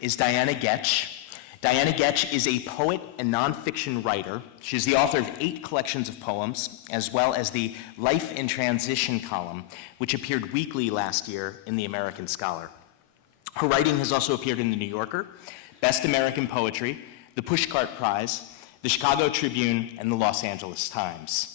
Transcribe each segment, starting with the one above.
is Diana Goetsch. Diana Goetsch is a poet and nonfiction writer. She's the author of 8 collections of poems, as well as the Life in Transition column, which appeared weekly last year in The American Scholar. Her writing has also appeared in The New Yorker, Best American Poetry, the Pushcart Prize, the Chicago Tribune, and the Los Angeles Times.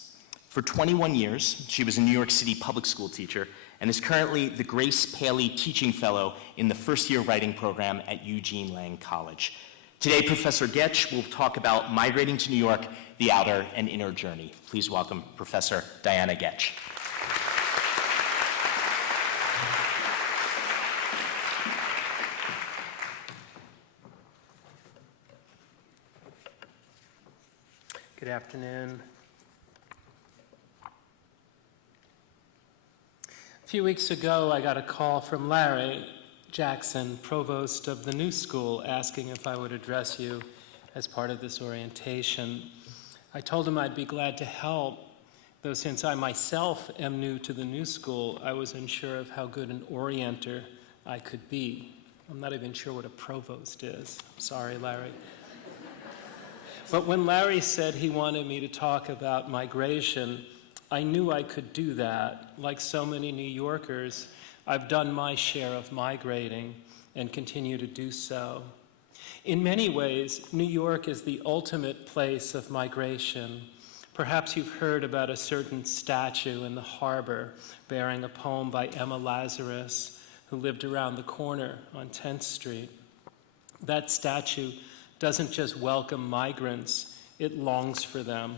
For 21 years, she was a New York City public school teacher and is currently the Grace Paley Teaching Fellow in the first-year writing program at Eugene Lang College. Today, Professor Goetsch will talk about migrating to New York, the outer and inner journey. Please welcome Professor Diana Goetsch. Good afternoon. A few weeks ago, I got a call from Larry Jackson, provost of the New School, asking if I would address you as part of this orientation. I told him I'd be glad to help, though since I myself am new to the New School, I was unsure of how good an orienter I could be. I'm not even sure what a provost is. Sorry, Larry. But when Larry said he wanted me to talk about migration, I knew I could do that. Like so many New Yorkers, I've done my share of migrating and continue to do so. In many ways, New York is the ultimate place of migration. Perhaps you've heard about a certain statue in the harbor bearing a poem by Emma Lazarus, who lived around the corner on 10th Street. That statue doesn't just welcome migrants, it longs for them.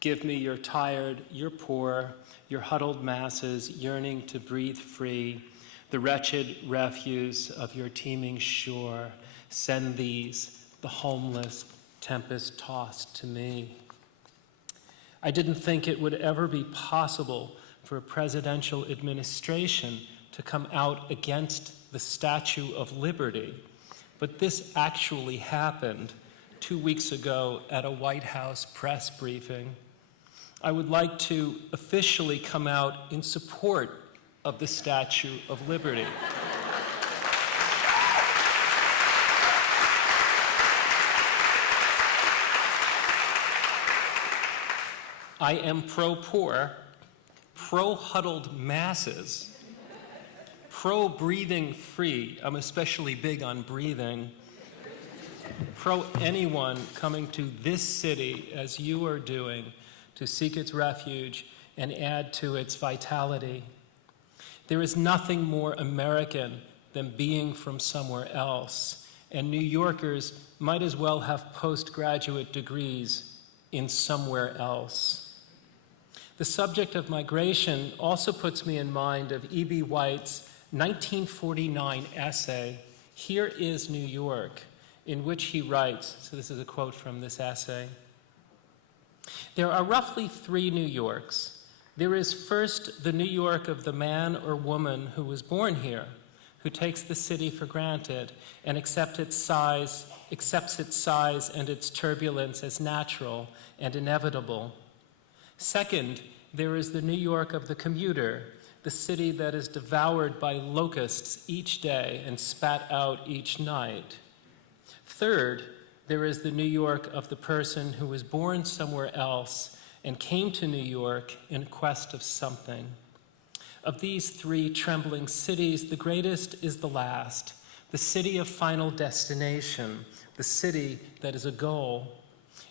Give me your tired, your poor, your huddled masses yearning to breathe free, the wretched refuse of your teeming shore. Send these, the homeless, tempest-tossed to me. I didn't think it would ever be possible for a presidential administration to come out against the Statue of Liberty, but this actually happened 2 weeks ago at a White House press briefing. I would like to officially come out in support of the Statue of Liberty. I am pro-poor, pro-huddled masses, pro-breathing free. I'm especially big on breathing. Pro-anyone coming to this city, as you are doing, to seek its refuge and add to its vitality. There is nothing more American than being from somewhere else, and New Yorkers might as well have postgraduate degrees in somewhere else. The subject of migration also puts me in mind of E.B. White's 1949 essay, Here is New York, in which he writes, so this is a quote from this essay, "There are roughly 3 New Yorks. There is first the New York of the man or woman who was born here, who takes the city for granted and accepts its size and its turbulence as natural and inevitable. Second, there is the New York of the commuter, the city that is devoured by locusts each day and spat out each night. Third, there is the New York of the person who was born somewhere else and came to New York in quest of something. Of these 3 trembling cities, the greatest is the last, the city of final destination, the city that is a goal.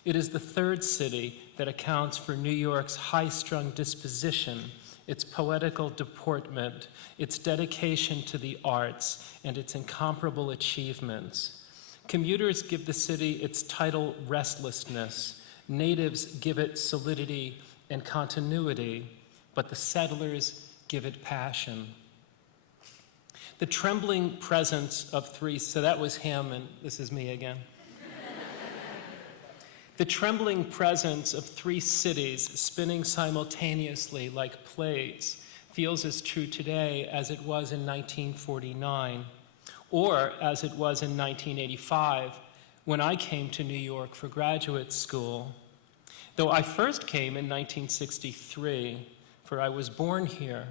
It is the 3rd city that accounts for New York's high-strung disposition, its poetical deportment, its dedication to the arts, and its incomparable achievements. Commuters give the city its title restlessness. Natives give it solidity and continuity, but the settlers give it passion. The trembling presence of 3, so that was him and this is me again. The trembling presence of 3 cities spinning simultaneously like plates feels as true today as it was in 1949. Or as it was in 1985, when I came to New York for graduate school. Though I first came in 1963, for I was born here.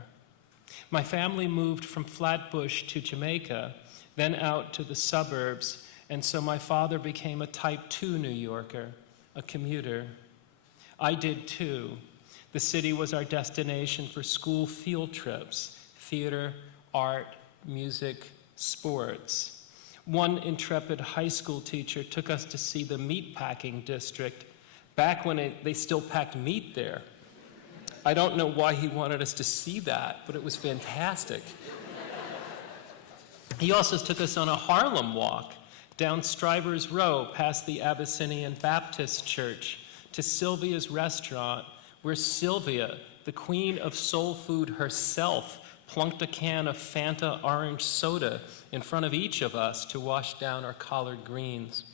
My family moved from Flatbush to Jamaica then out to the suburbs, and so my father became a type 2 New Yorker, a commuter. I did too. The city was our destination for school field trips, theater, art, music, sports. One intrepid high school teacher took us to see the meatpacking district, back when they still packed meat there. I don't know why he wanted us to see that, but it was fantastic. He also took us on a Harlem walk down Stryber's Row past the Abyssinian Baptist Church to Sylvia's restaurant, where Sylvia, the queen of soul food herself, plunked a can of Fanta orange soda in front of each of us to wash down our collard greens.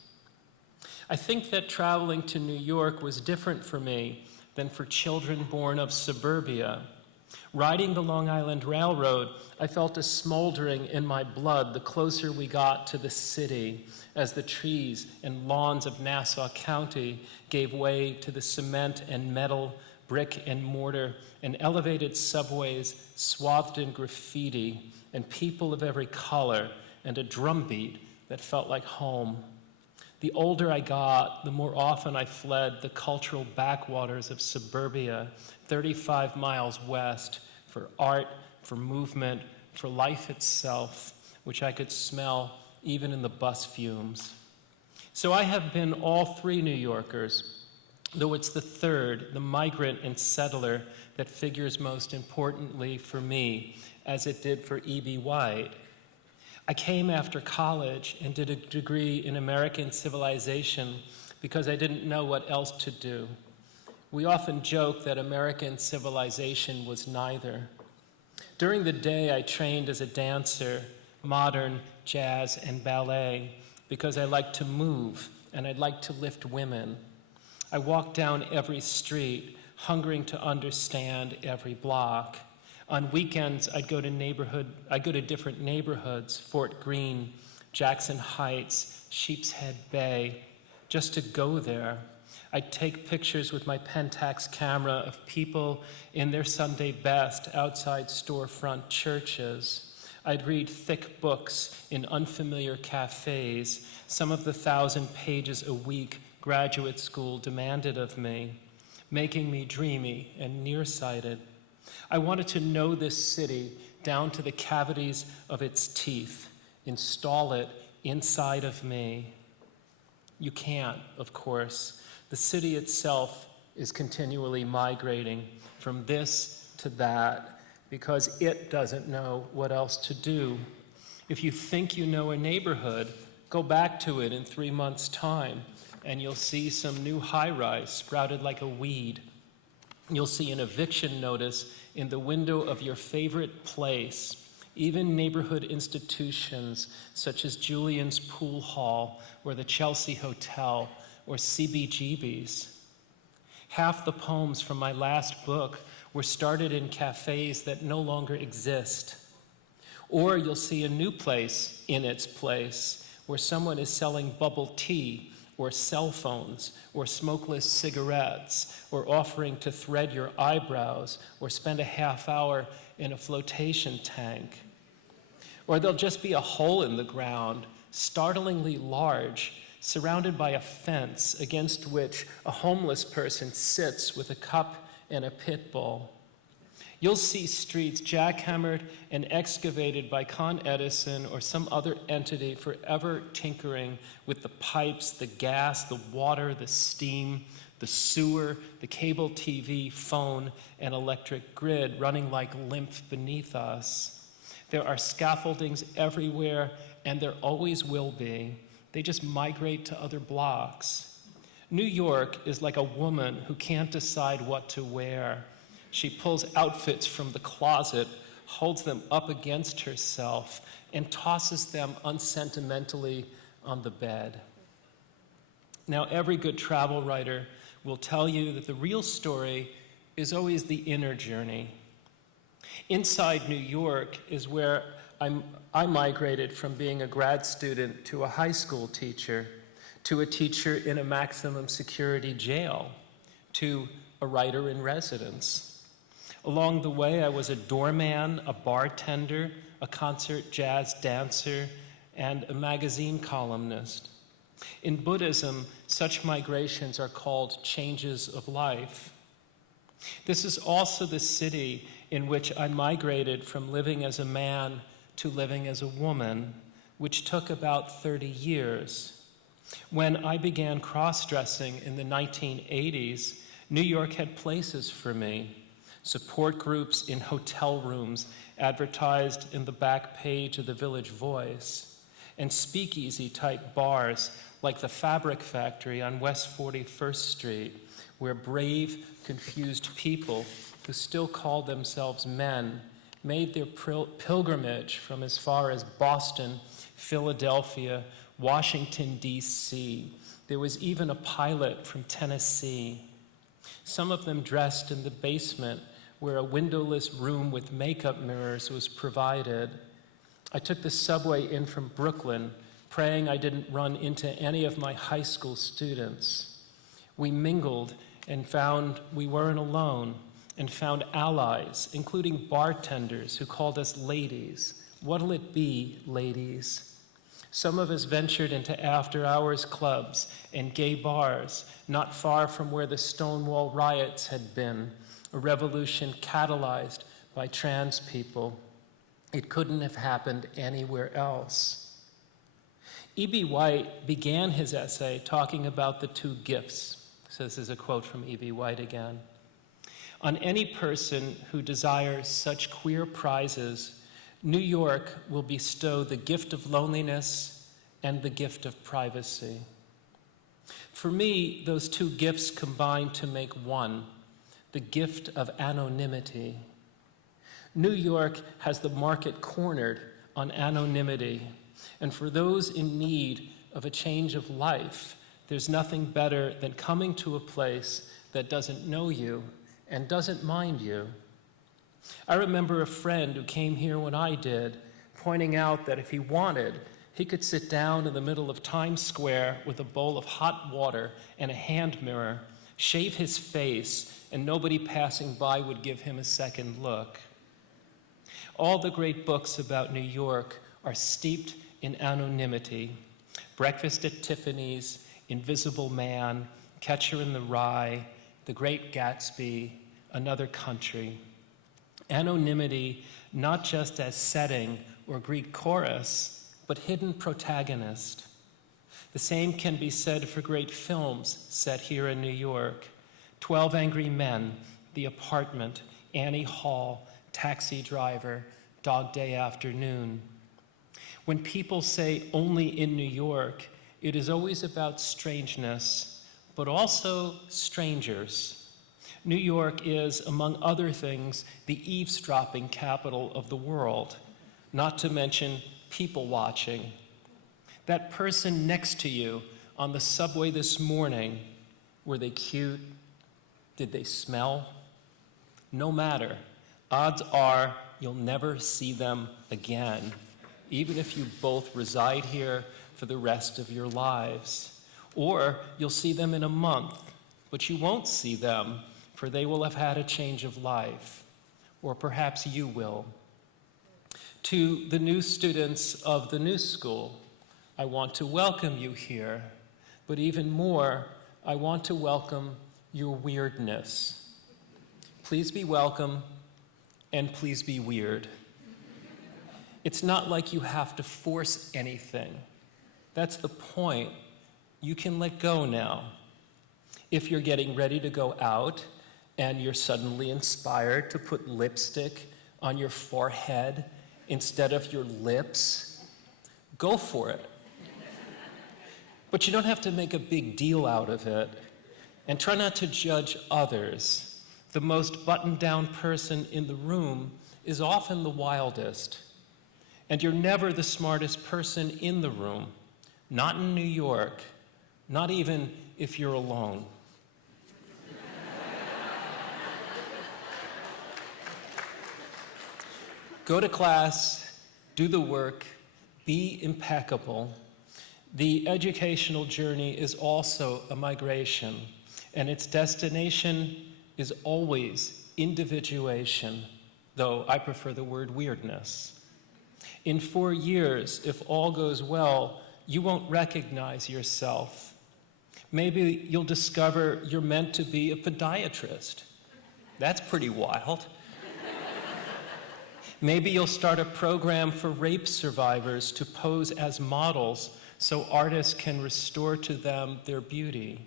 I think that traveling to New York was different for me than for children born of suburbia. Riding the Long Island Railroad, I felt a smoldering in my blood the closer we got to the city, as the trees and lawns of Nassau County gave way to the cement and metal, brick and mortar, and elevated subways swathed in graffiti, and people of every color, and a drumbeat that felt like home. The older I got, the more often I fled the cultural backwaters of suburbia, 35 miles west, for art, for movement, for life itself, which I could smell even in the bus fumes. So I have been all three New Yorkers, though it's the third, the migrant and settler, that figures most importantly for me, as it did for E.B. White. I came after college and did a degree in American civilization because I didn't know what else to do. We often joke that American civilization was neither. During the day, I trained as a dancer, modern, jazz, and ballet, because I like to move and I'd like to lift women. I walked down every street, hungering to understand every block. On weekends, I'd go to different neighborhoods, Fort Greene, Jackson Heights, Sheepshead Bay, just to go there. I'd take pictures with my Pentax camera of people in their Sunday best outside storefront churches. I'd read thick books in unfamiliar cafes, some of the 1,000 pages a week graduate school demanded of me, making me dreamy and nearsighted. I wanted to know this city down to the cavities of its teeth, install it inside of me. You can't, of course. The city itself is continually migrating from this to that because it doesn't know what else to do. If you think you know a neighborhood, go back to it in 3 months' time, and you'll see some new high-rise sprouted like a weed. You'll see an eviction notice in the window of your favorite place. Even neighborhood institutions such as Julian's Pool Hall or the Chelsea Hotel or CBGB's. Half the poems from my last book were started in cafes that no longer exist. Or you'll see a new place in its place where someone is selling bubble tea or cell phones or smokeless cigarettes or offering to thread your eyebrows or spend a half hour in a flotation tank. Or there'll just be a hole in the ground, startlingly large, surrounded by a fence against which a homeless person sits with a cup and a pit bull. You'll see streets jackhammered and excavated by Con Edison or some other entity forever tinkering with the pipes, the gas, the water, the steam, the sewer, the cable TV, phone, and electric grid running like lymph beneath us. There are scaffoldings everywhere, and there always will be. They just migrate to other blocks. New York is like a woman who can't decide what to wear. She pulls outfits from the closet, holds them up against herself, and tosses them unsentimentally on the bed. Now, every good travel writer will tell you that the real story is always the inner journey. Inside New York is where I migrated from being a grad student to a high school teacher, to a teacher in a maximum security jail, to a writer in residence. Along the way, I was a doorman, a bartender, a concert jazz dancer, and a magazine columnist. In Buddhism, such migrations are called changes of life. This is also the city in which I migrated from living as a man to living as a woman, which took about 30 years. When I began cross-dressing in the 1980s, New York had places for me. Support groups in hotel rooms advertised in the back page of the Village Voice, and speakeasy-type bars like the Fabric Factory on West 41st Street, where brave, confused people who still called themselves men made their pilgrimage from as far as Boston, Philadelphia, Washington, D.C. There was even a pilot from Tennessee. Some of them dressed in the basement where a windowless room with makeup mirrors was provided. I took the subway in from Brooklyn, praying I didn't run into any of my high school students. We mingled and found we weren't alone, and found allies, including bartenders who called us ladies. What'll it be, ladies? Some of us ventured into after-hours clubs and gay bars, not far from where the Stonewall riots had been, a revolution catalyzed by trans people. It couldn't have happened anywhere else. E.B. White began his essay talking about the two gifts. So this is a quote from E.B. White again. On any person who desires such queer prizes, New York will bestow the gift of loneliness and the gift of privacy. For me, those two gifts combine to make one, the gift of anonymity. New York has the market cornered on anonymity, and for those in need of a change of life, there's nothing better than coming to a place that doesn't know you and doesn't mind you. I remember a friend who came here when I did, pointing out that if he wanted, he could sit down in the middle of Times Square with a bowl of hot water and a hand mirror, shave his face, and nobody passing by would give him a second look. All the great books about New York are steeped in anonymity. Breakfast at Tiffany's, Invisible Man, Catcher in the Rye, The Great Gatsby, Another Country. Anonymity, not just as setting or Greek chorus, but hidden protagonist. The same can be said for great films set here in New York. 12 Angry Men, The Apartment, Annie Hall, Taxi Driver, Dog Day Afternoon. When people say only in New York, it is always about strangeness, but also strangers. New York is, among other things, the eavesdropping capital of the world, not to mention people watching. That person next to you on the subway this morning, were they cute? Did they smell? No matter. Odds are you'll never see them again, even if you both reside here for the rest of your lives. Or you'll see them in a month, but you won't see them, for they will have had a change of life. Or perhaps you will. To the new students of the new school, I want to welcome you here, but even more, I want to welcome your weirdness. Please be welcome, and please be weird. It's not like you have to force anything. That's the point. You can let go now. If you're getting ready to go out and you're suddenly inspired to put lipstick on your forehead instead of your lips, go for it. But you don't have to make a big deal out of it. And try not to judge others. The most buttoned-down person in the room is often the wildest. And you're never the smartest person in the room. Not in New York. Not even if you're alone. Go to class, do the work, be impeccable. The educational journey is also a migration, and its destination is always individuation, though I prefer the word weirdness. In 4 years, if all goes well, you won't recognize yourself. Maybe you'll discover you're meant to be a podiatrist. That's pretty wild. Maybe you'll start a program for rape survivors to pose as models so artists can restore to them their beauty.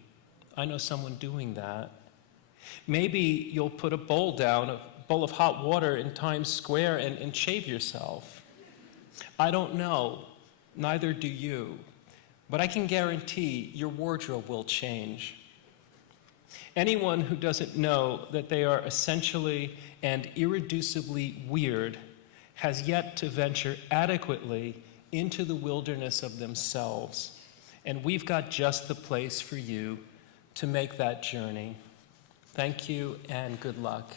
I know someone doing that. Maybe you'll put a bowl down, a bowl of hot water in Times Square and shave yourself. I don't know, neither do you, but I can guarantee your wardrobe will change. Anyone who doesn't know that they are essentially and irreducibly weird has yet to venture adequately into the wilderness of themselves. And we've got just the place for you to make that journey. Thank you and good luck.